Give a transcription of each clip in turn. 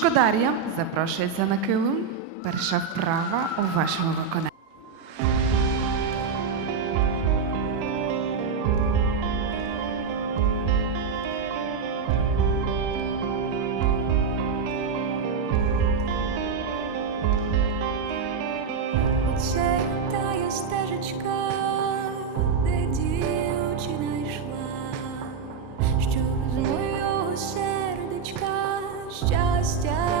Дар'я запрошується на килим. Перша вправа у вашому виконанні. Тая стежечка, де дівчина йшла, щоб з моєго сердечка щастя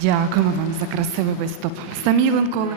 Дякуємо вам за красивий виступ. Саміленко.